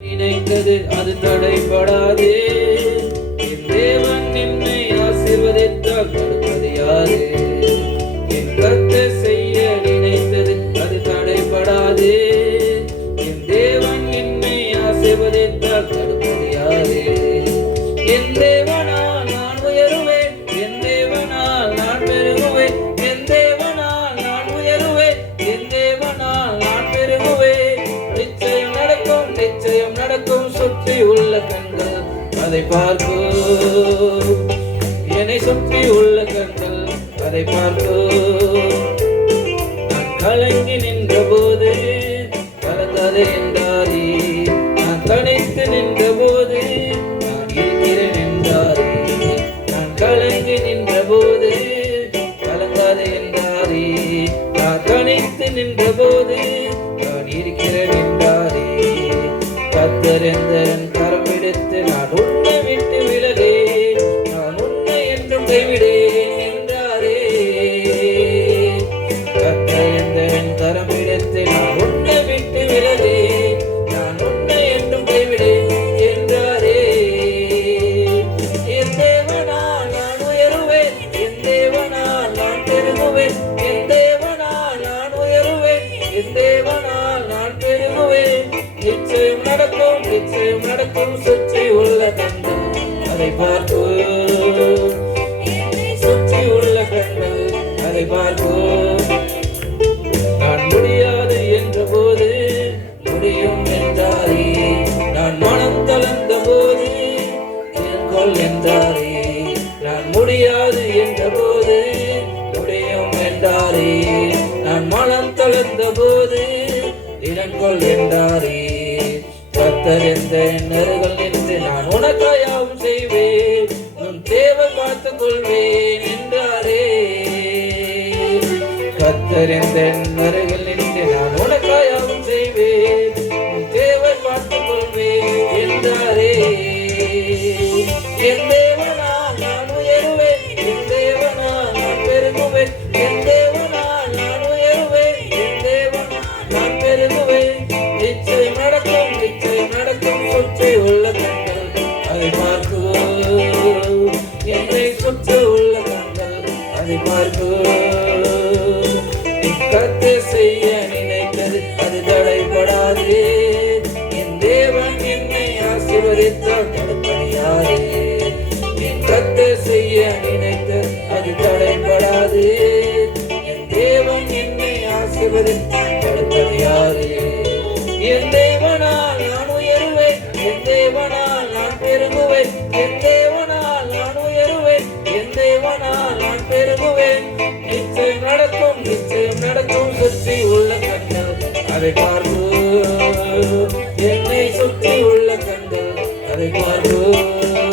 நினைத்தது அது தடைபடாதே. என் தேவன் என்னை ஆசீர்வதித்தால் தடுப்பது யாரு? என் கர்த்தர் செய்ய நினைத்தது அது தடைபடாதே. என் தேவன் என்னை ஆசீர்வதித்தால் தடுப்பது யாரு? என் தேவனால் நான் உயருவேன், என் தேவனால் நான் பெருகுவேன், என் தேவனால் நான் உயருவேன், என் தேவனால் நான் பெருகுவேன். நிச்சயம் நடக்கும், நிச்சயம் நடக்கும். சுற்றி உள்ள கண்கள் அதை பார்க்கும், என்னை சுற்றி உள்ள கண்கள் அதை பார்க்கும். நான் கலங்கி நின்ற போது கலங்காதே என்றாரே, நான் தனித்து நின்ற போது நான் இருக்கிறேன் என்றாரே. நான் கலங்கி நின்ற போது கலங்காதே என்றாரே, நான் தனித்து நின்ற போது நான் இருக்கிறேன் என்றாரே. கர்த்தர் என் கரம் பிடித்து நான் உன்னை விட்டு விலகேன், நான் உன்னை என்றும் கைவிடேன் என்றாரே. கர்த்தர் என் கரம் பிடித்து நான் உன்னை விட்டு விலகேன், நான் உன்னை என்றும் கைவிடேன் என்றாரே. என் தேவனால் நான் உயருவேன், என் தேவனால் நான் பெருகுவேன், என் தேவனால் நான் உயருவேன், என் தேவனால் நான் பெருகுவேன். நிச்சயம் நடக்கும், நிச்சயம் நடக்கும். சுற்றி உள்ள கண்கள் அதை பார்க்கும், சுற்றி உள்ள கண்கள் அதை பார்க்கும். நான் முடியாது என்ற போது முடியும் என்றாரே, நான் மனம் தளர்ந்த போது என்கொள் என்றாரே. நான் முடியாது என்ற போது முடியும் என்றாரே, நான் மனம் தளர்ந்த போது தினங்கொள் என்றாரே. கர்த்தர் என் அருகில் நின்று நான் உனக்காயாவும் செய்வேன், உன் தேவை பார்த்துக் கொள்வேன் என்றாரே. கர்த்தர் என் அருகில் நின்று நான் உனக்காயாவும் செய்வேன், உன் தேவை பார்த்துக் கொள்வேன் என்றாரே. என் தேவனால் நான் உயருவேன், என் தேவனால் நான் பெருகுவேன், என் தேவனால் நான் உயருவேன், என் தேவனால் நான் பெருகுவேன். நிச்சயம் நடக்கும், நிச்சயம் நடக்கும். சுற்றி உள்ள கண்கள் அதை பார்க்கும், என்னை சுற்றி உள்ள கண்கள் அதை பார்க்கும். கர்த்தர் செய்ய நினைத்தது அது தடைபடாதே. என் தேவன் என்னை ஆசீர்வதித்தால் தடுப்பது யாரு? என் கர்த்தர் செய்ய நினைத்தது அது தடைபடாதே. என் தேவன் என்னை ஆசீர்வதித்தால் தடுப்பது யாரு? என் தேவனால் நான் உயருவேன், என் தேவனால் நான் பெருகுவேன், என் தேவனால் நான் உயருவேன், என் தேவனால் நான் பெருகுவேன். நிச்சயம் நடக்கும், நிச்சயம் நடக்கும். சுற்றி உள்ள கண்கள் அதை பார்க்கும், என்னை சுற்றி உள்ள கண்கள் அதை பார்க்கும்.